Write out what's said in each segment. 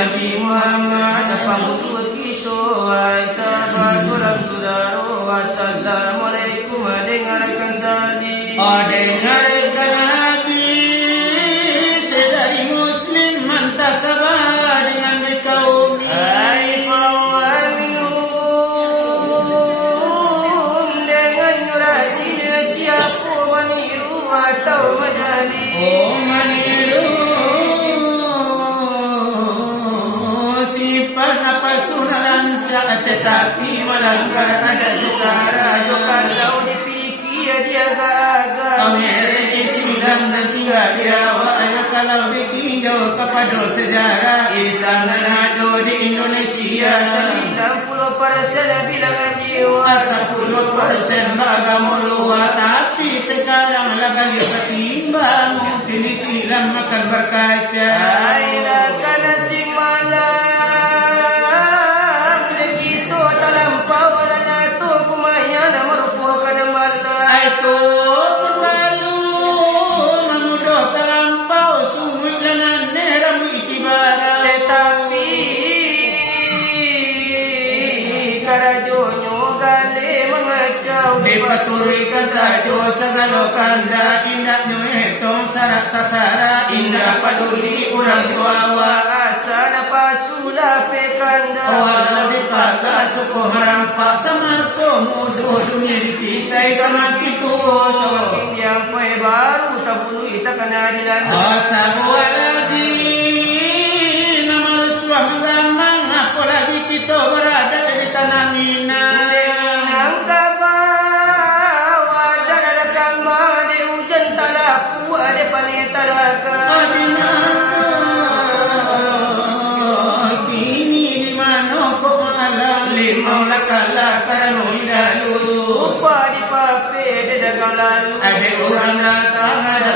Nabi Muhammad pengikut kita, sahabat orang saudara. Assalamualaikum, dengarkan sali. Dengarkan hadis dari Muslim mantasabah dengan kaum Hai fawal minum dengan rajin siapa meniru atau menjadi meniru sifat nafas lancar tetapi melanggar adat negara. Kalau dipikir dia gagal Islam nanti dia kalau ditinjau kepada sejarah Islam dan ada di Indonesia 90% bilangan jiwa 10% agama luar. Tapi sekarang lah kali bertimbang mungkin Islam akan berkaca. Ainakan si malam begitu terlampau dan itu kumayan merupakan malam Itu berlalu memudah terlampau sungguh dengan neramu itibarat. tetapi karajonyo gale mengacau Dipaturikan saja segala kanda indah nyuetong sarak tasara indah paduli orang tua asana pasula pekanda walau dipakai suku harampak sama semudah dunia dipisai sama gitu yang baru tak bulu kita kena adilan lagi nama Rasulullah mengamang apalagi kita berada di tanah Minang. Ada orang datang ada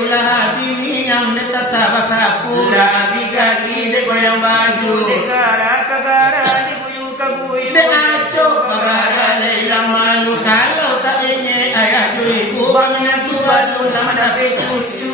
ulah bini yang tetap sapu lagi ganti dek goyang baju negara di buyu kabuyu dek aco perara lelang malu kalau tak ingin ayah ibu bangnya tu batu nama dapat cucu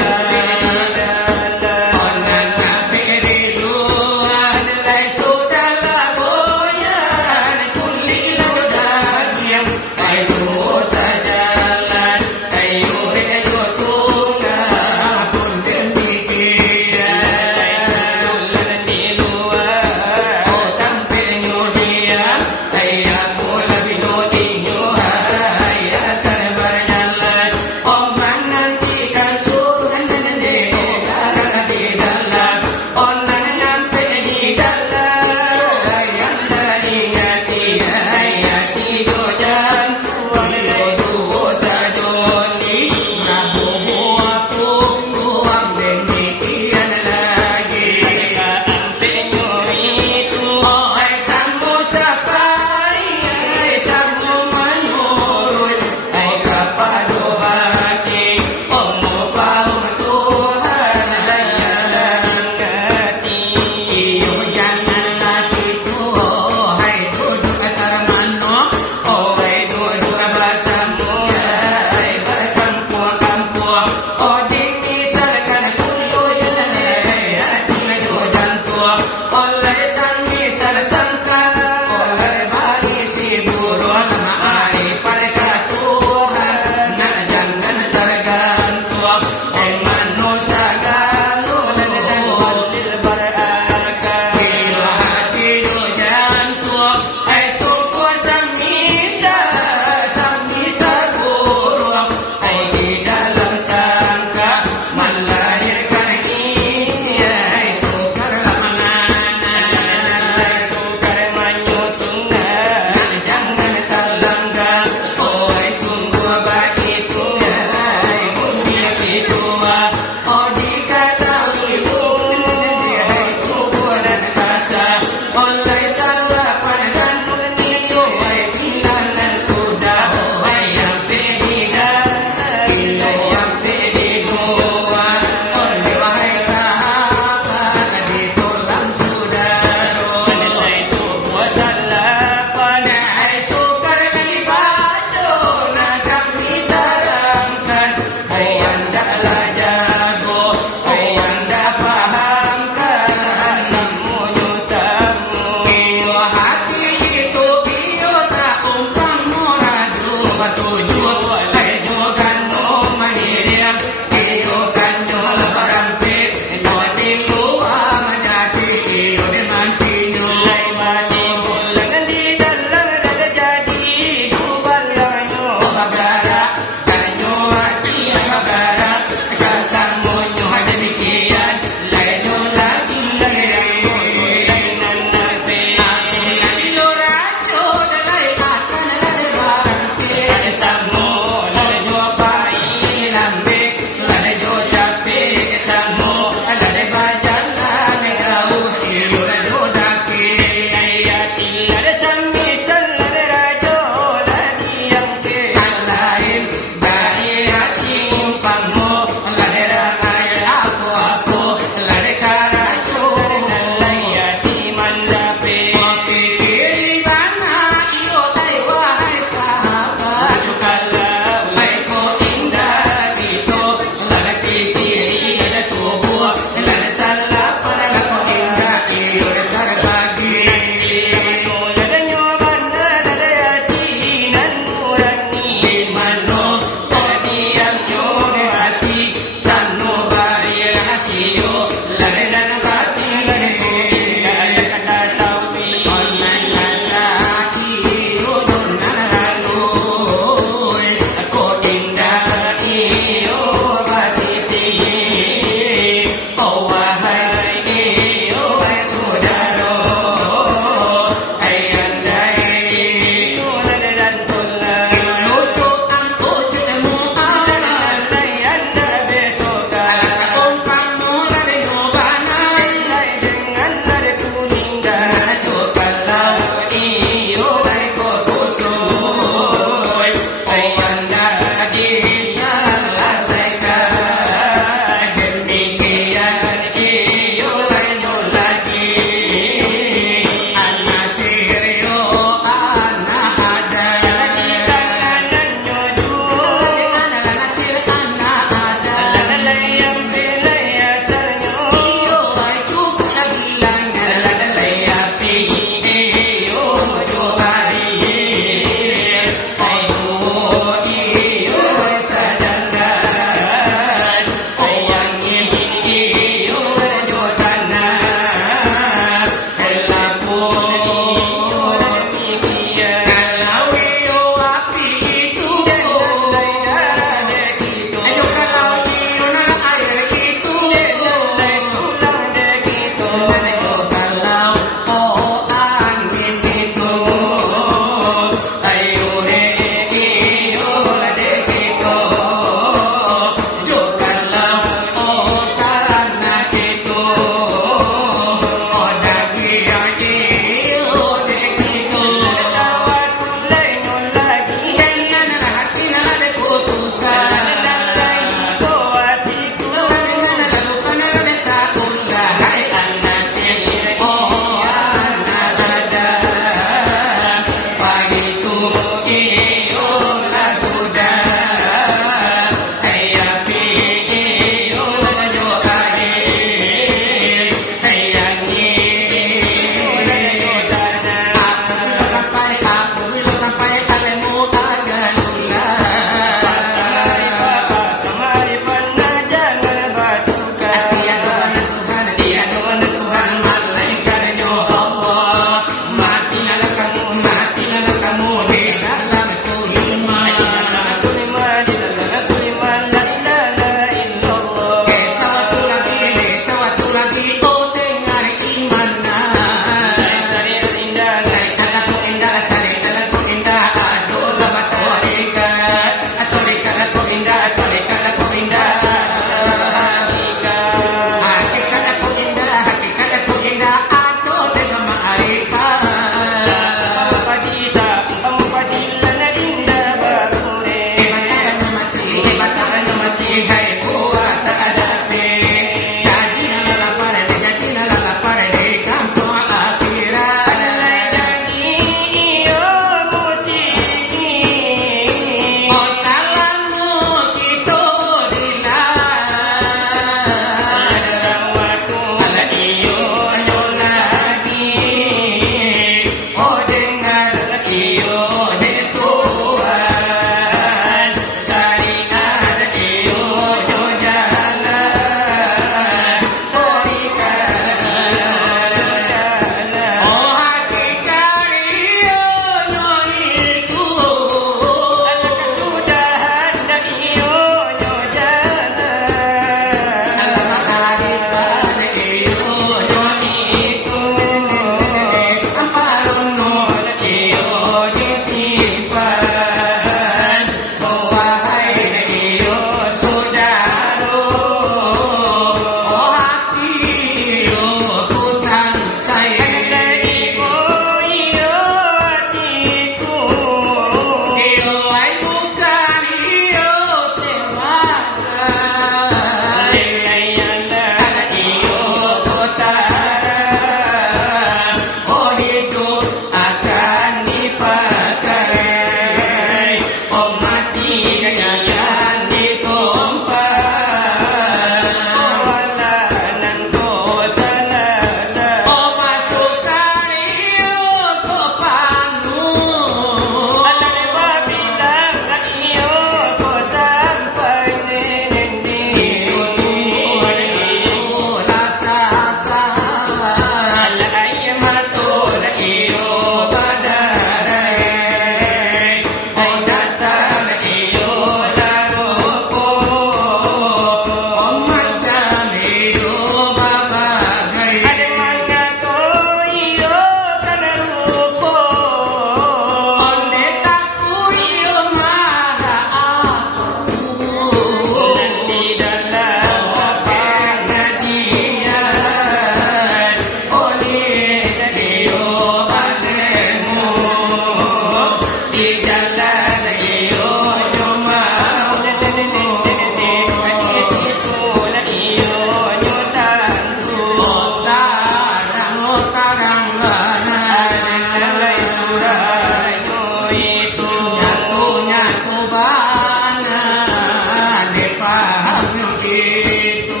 suranyo itu,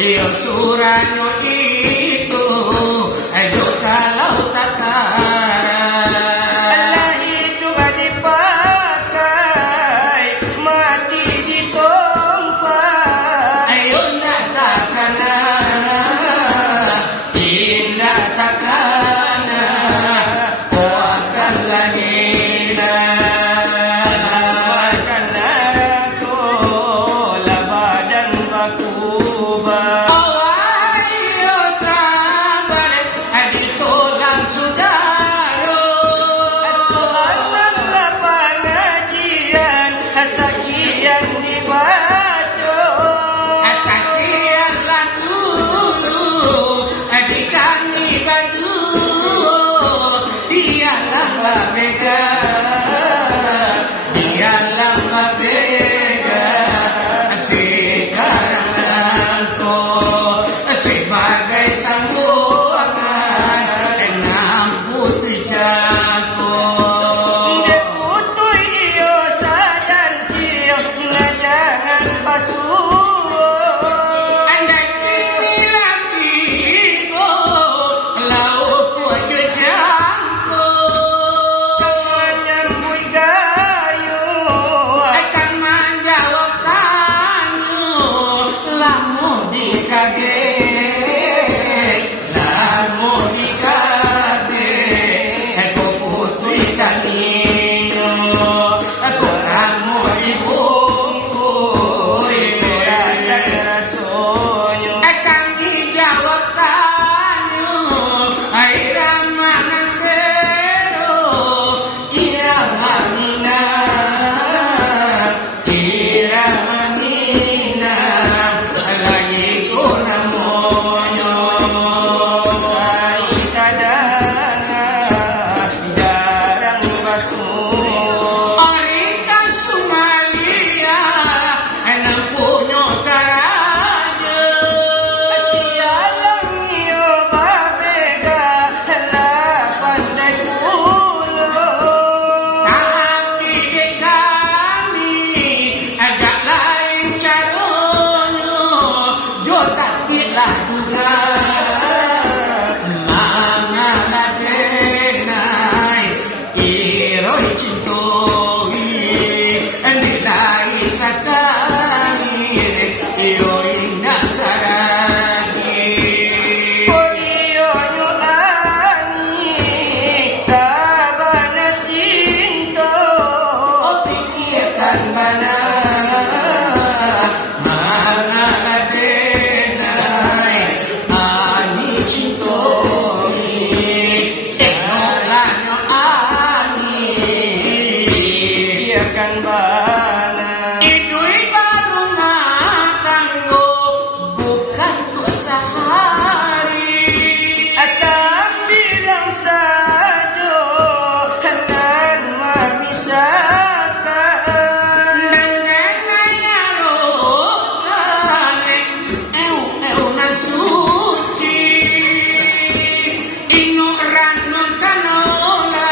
iyo suranyo itu, ayo kalau tatara. Allah itu gak dipakai, mati ditompak. Ayo nak takana, indah takana, kau akan lahina. Awayo sabar, adito lang sudaro. Asakian lang dulu, adikan ni bandu. Dialah babega, dialah babega. Sekarang ko sebagai sangguangan enam putih jago. Andai kini lakiku, laukku jejangku. Akan menjawab tanya, lamu dikaget, lamu dikaget. Aku putih kanino, aku lamu dibungkui. Akan dijawab tanya, irama nasero, irama mina, irama mina, lagi ko namoyo. Orika Somalia, enam punyo karaja. Tapi di kami agak lain caranya, jo tapi lah juga. Mana denai, iroi cintoi, endilai sakari, iroi nasaragi. Oh pikirkan mana, mana denai, ani cintoi, teknolanyo ani. Idui baru matanggo, bukan tuh sehari. Akan bilang saja dan memisahkan. Nengenanya rokane, na suci. Inu ranun kanona,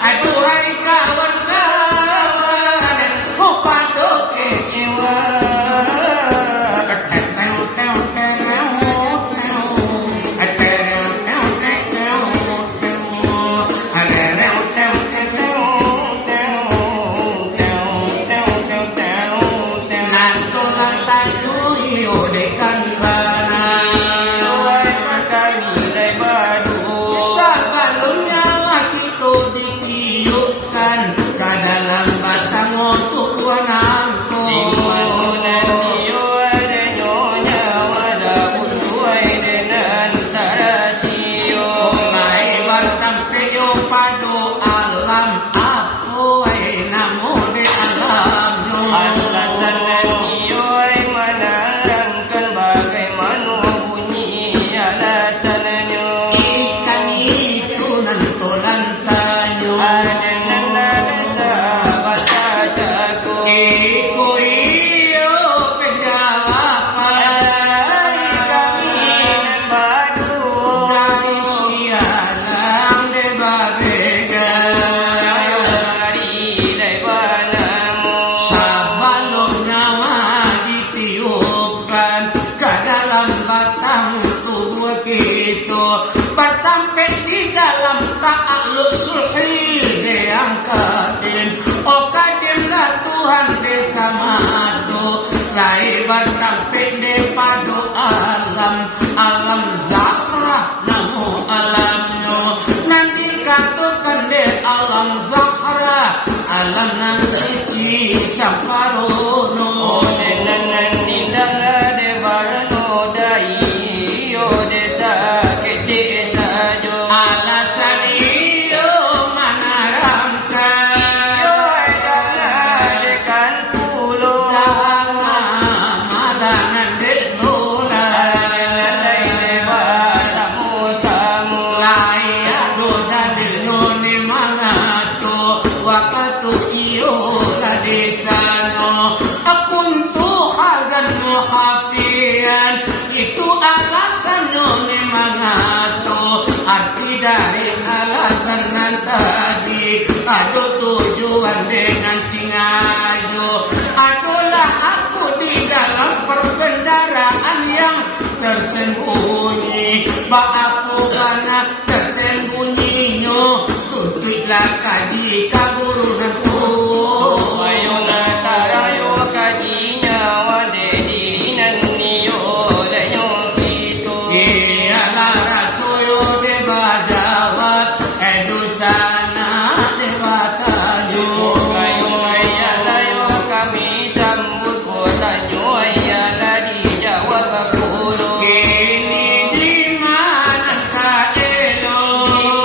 aduhai kawan-kawan, pado kecewa. Nantunan tanui odekan bana. Sabalumnya waktu ditiupkan ke dalam batang untuk wanangku. Mulai batang peyo padu alam aku namo de alam nyo. Alasan dan iyo ay manarangkan ba makhluk sulhi yang kadim. Oh kadim lah Tuhan desa madu. Lai bertrampik de padu alam. Alam Zahra namu alamno. Nanti katakan de alam Zahra. Alam nan suci samparono. Oh denan nindala de barno dai yo desa kete sajo. Alasan iyo manarangkan. Yo dana dekan pulo. Malangan de nulan. Lai leba samu-samu. Laya roda de noni mangato. Wakatu iyo la desano. Akuntu hazan muhafian. Itu alasan noni mangato. Arti dari alasan nan tadi. Ada tujuan dengan singajo. Adalah aku di dalam perbendaraan yang tersembunyi. Baapu karena tersembunyinya. Tutuplah kaji kaburuhanku. Ayo natarayo kajinya wade dirinan niyo layo gitu. Ialah rasuyo de badawat. Edusana de batayo. Ayo ayalayo kami sambut kotanyo ayala dijawab akulo. Ini di mana kaelo?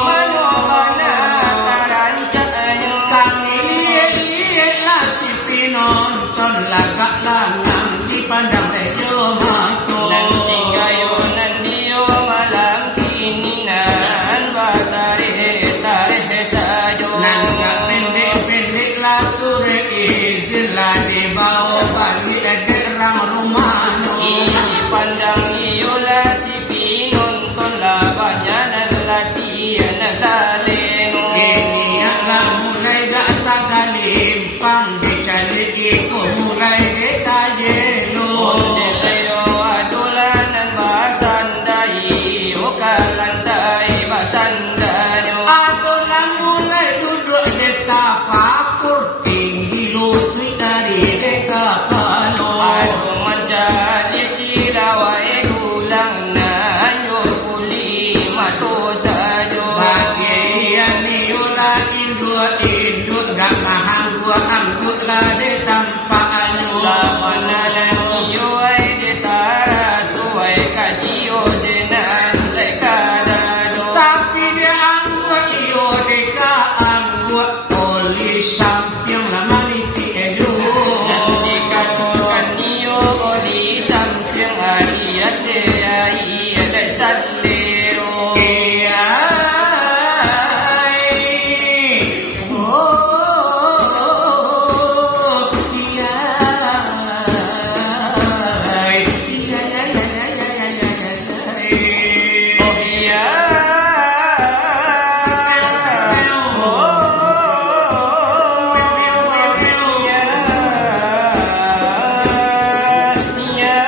Mano mana karancayo. Kami lihat-lihatlah si penonton lagak lanang dipandang tejo mako. Nanti kayo nandiyo malam kininan batare-tare sajo. Nangga pendek-pendek lah sore izin lah dibawa balikederang rumano. Ini pandang iyolah si pinonton labanya dan latihan laleno. Ini adalah mulai gak tak kalimpang dicari iko mulai dekajelo. Onde layo adolanan basandai o kalantai basandayo. Adalah mulai duduk di tafakur tinggi lutut dari dekapalo. Ado menjadi silawai dulang nanyo kuli mato sajo. Bagian niulah induk gak mahang gua angkut lah di tampak anu. Samananan iyo ay ditara suway kajiyo jenan lay kadado. Tapi dia angkut iyo deka angkut oli sampiang lama niti edu. Nanti katukan iyo oli samping alias deyai alay sallero. Iya. Oh iya. Oh iya. Iya.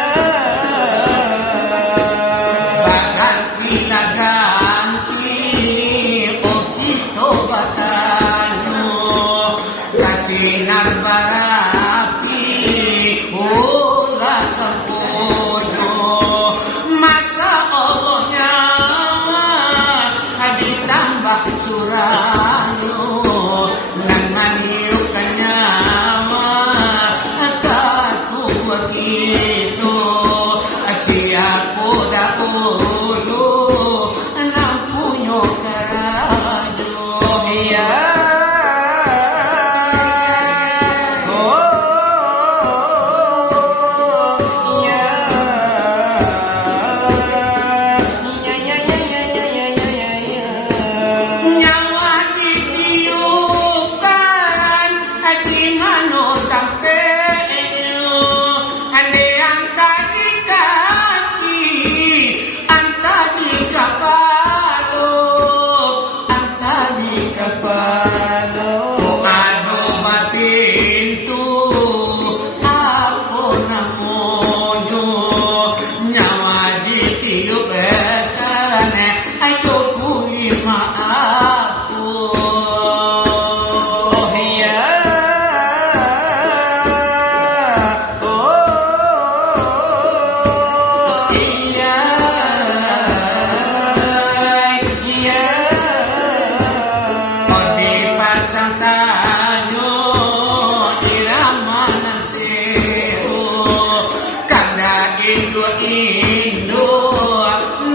Indo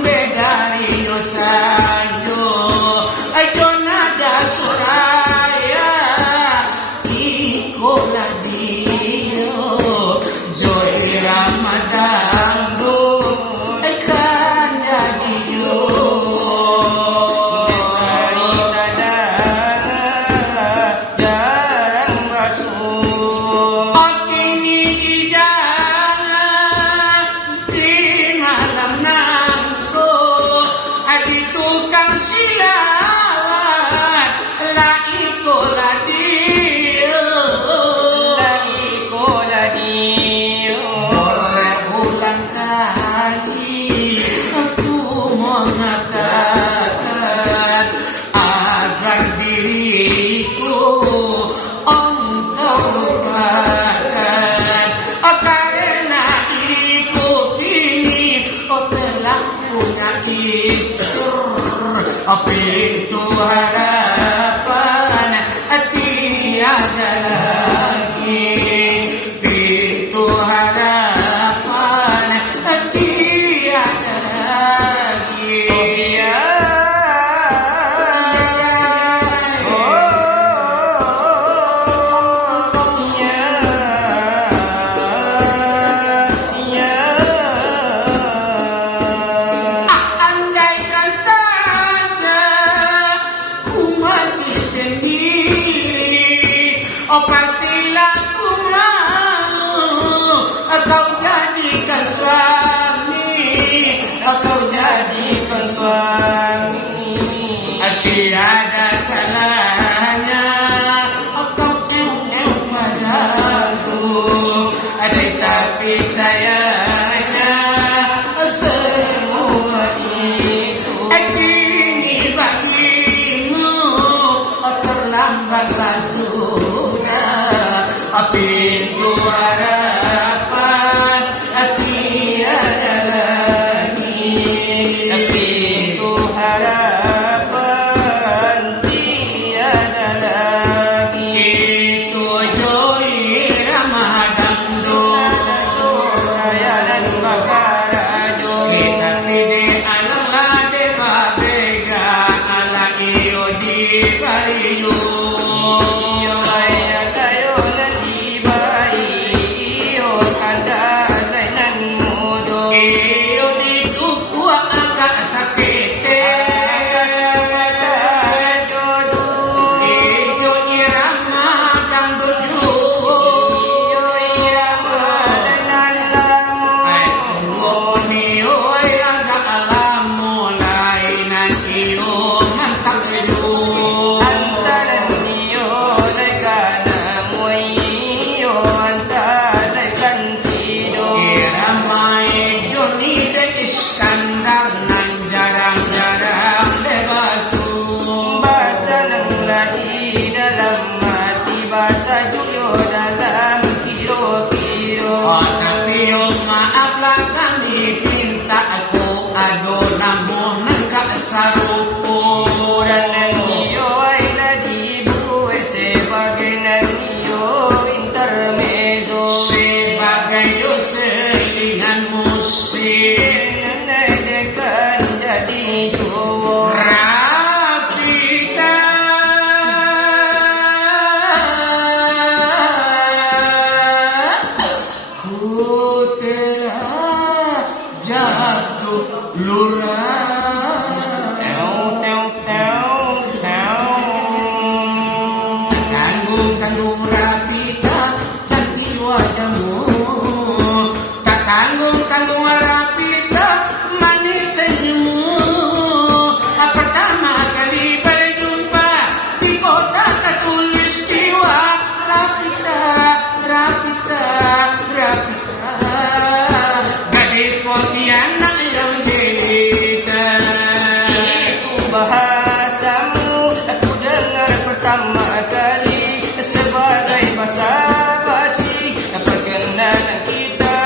Megario Sanjo Ayo nada Suraya Iko Ladio Joy Ramadan Kanda Dio Pintu harapan tiada lagi, pintu harapan tiada lagi. Andaikan saja ku masih sendiri, oh pastilah ku mau kau jadikan suami, kau jadikan suami. Tiada salahnya kau tengok padaku, tetapi sayangnya semua itu kini bagimu terlambatlah sudah, pintu harapan tiada lagi, pintu harapan tiada lagi. Itu Joy Ramadan Suraya dan Makarajo kita tidak alam lade babega ala iyo di bariyo. Tanggung rapita cantik wajahmu, tak tanggung rapita manis senyummu. Pertama kali berjumpa di kota Katulistiwa, rapita, gadis Pontianak yang jelita. Itu bahasamu aku dengar pertama kali. Sebagai basa-basi perkenalan kita,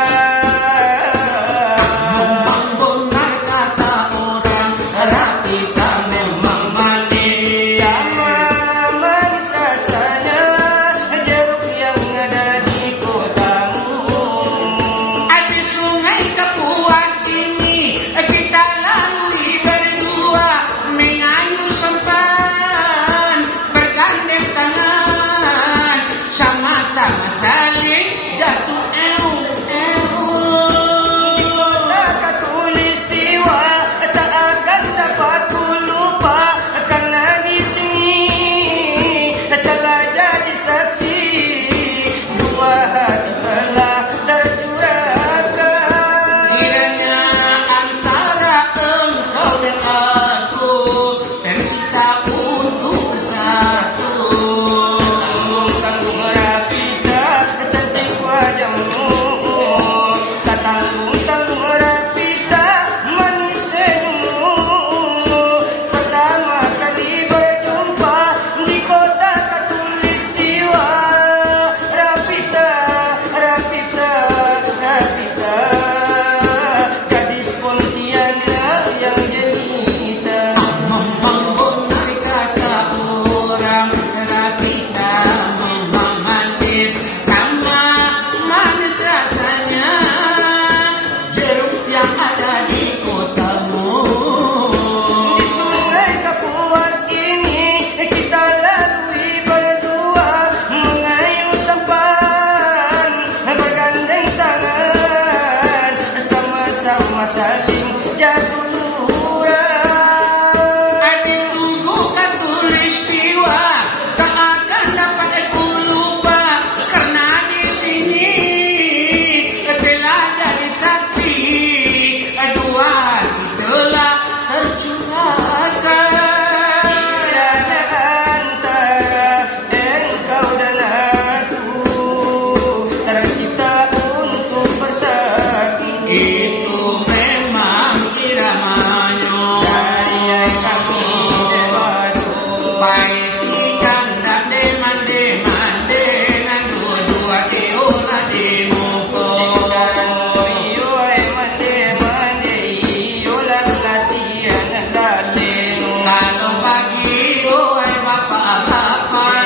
tanggung-tanggung rapita manis senyummu. Pertama kali berjumpa di kota Khatulistiwa. Rapita, Rapita, Rapita, gadis Pontianak yang jelita. Membangun kata orang Rapita memang manis, sama manis rasanya jeruk yang ada di kotamu. Di sungai Kapuas ini kita lalui berdua, mengayuh sampan bergandeng tangan, sama-sama saling jatuh lurah. Adik tunggu Khatulistiwa, tak akan dapat aku lupa, karena di sini telah jadi saksi dua hati telah tercurahkan. Tiada antara engkau dan aku, tercipta untuk bersatu. Itu memang iramanya Dari kami dewadu, Pai si ganda deman dengan dua-dua keola di muka. iyo ay mande, iyo lang latihan ang daling. Kalau pagi ay bapak-bapak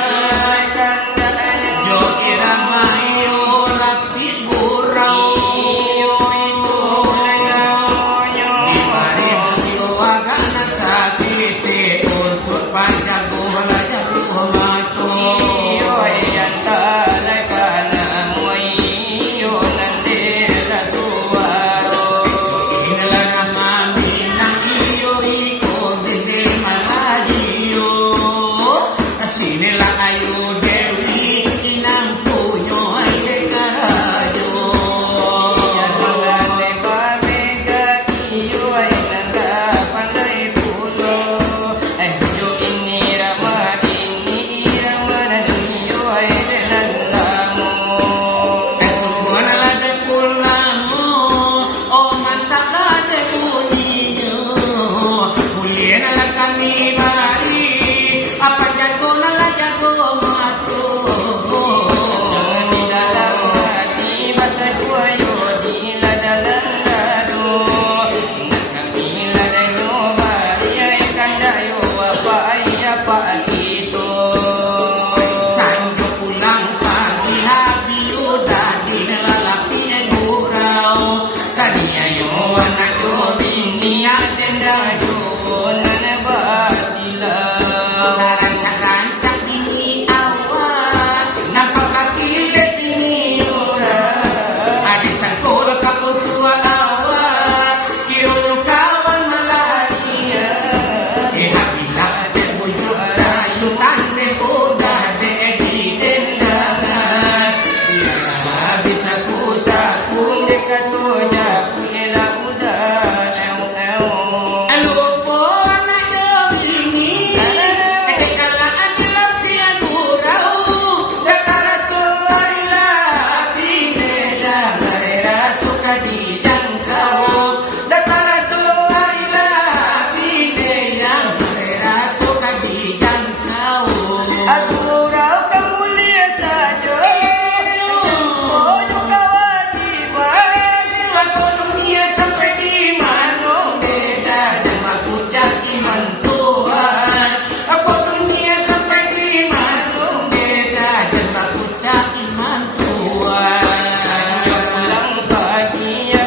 Iyo ay kandaan yo irama iyo lapit burau. iyo ito nangangonyo. Di mari iyo agak nasakit untuk panjago jago mato. Iyo ay antalay ka na mo'y iyo nandela suwaro. Inilah nama minang iyo ikut dede malayo. Sinilah ayu dewi inang punyo ay dekarayo. Yan mga lebamega, iyo ay nandapalay pulo. Ay iyo inirama na iyo ay nilalamo. Kesubuhan ala de pulamu, oh mantap lah de bunyinya. Mulien ala kami bari, apa jago nala jago mato. Jangan di dalam hati basa kuayo di ladalan lado. Nak kami ladayo bari ay kandayo apa ay apa ito. Sando pulang pagi habi udah di lalaki gurau. Kaniya yo anak yo bini adenda yo. Sarancak-rancak bini awak, nampak kaki bini orang. Adik sangkul kapal tua awak, kira kawan malaya. Habilah de bujuk rayu tande udah de di dendangan. Habis aku saku Dekat tuja kulela udah Alo po na jawini, kekalaan nilang pinagurau. Datara suwaila bineda, merera suka dijangkau. Datara suwaila bineda, merera suka dijangkau. Adurau kemulia saja, pojok kewajiban. Aku dunia sampai di mana beda sama pucat iman Tuhan. Aku dunia sampai di mana beda sama pucat iman Tuhan. Pulang pagi ya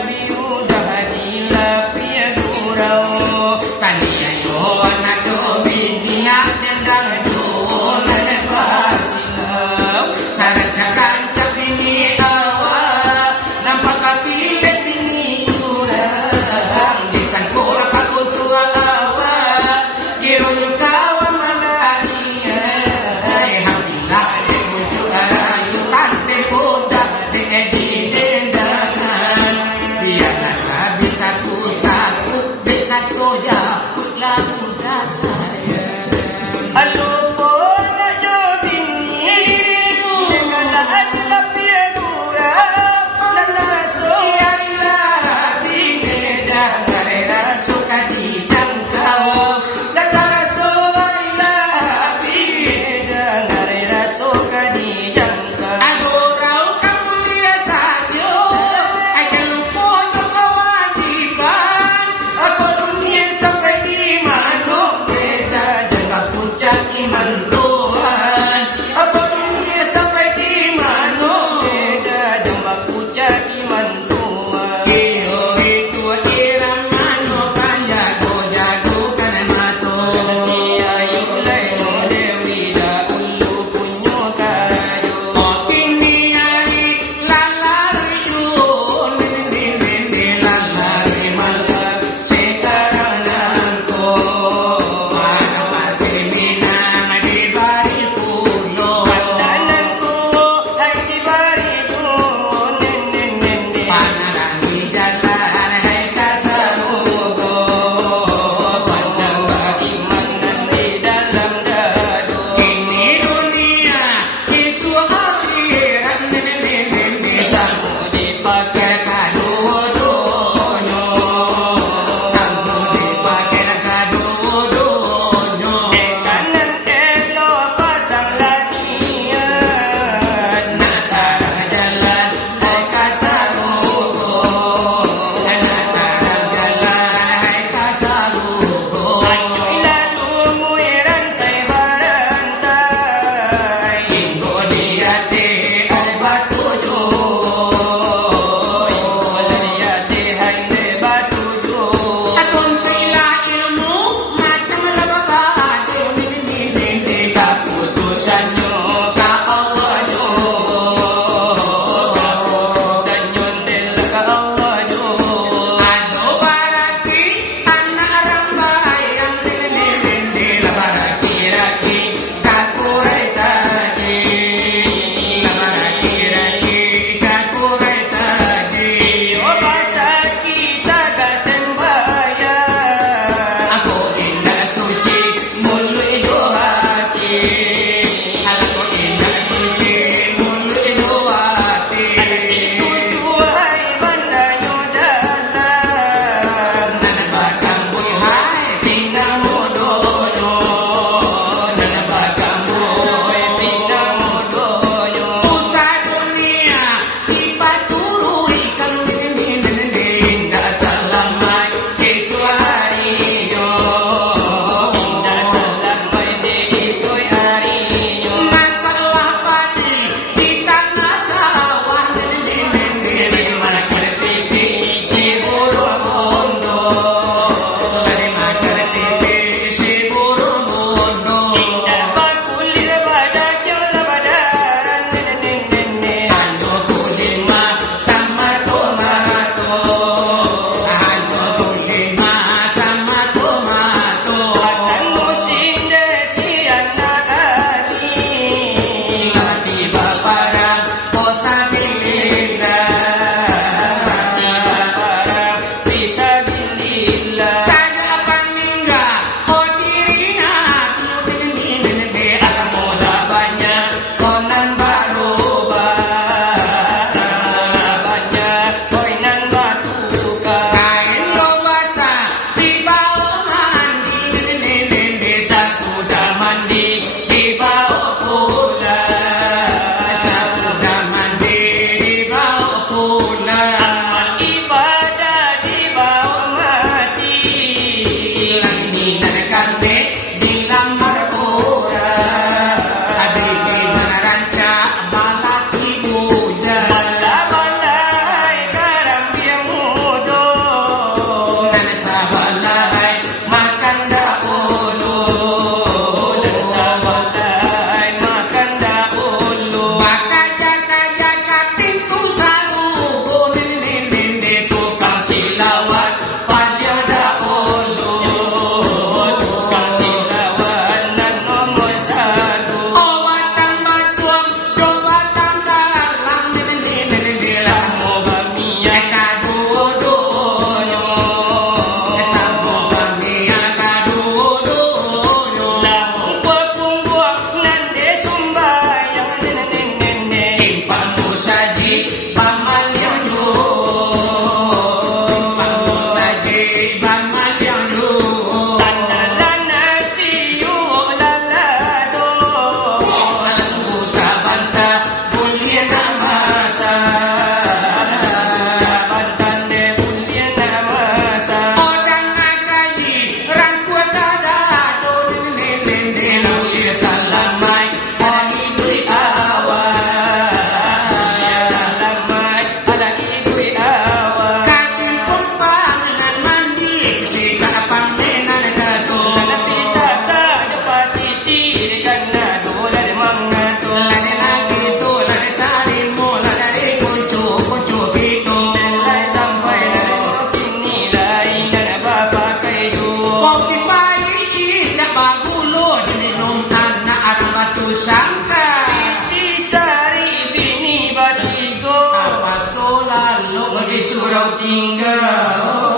di surau tinggal.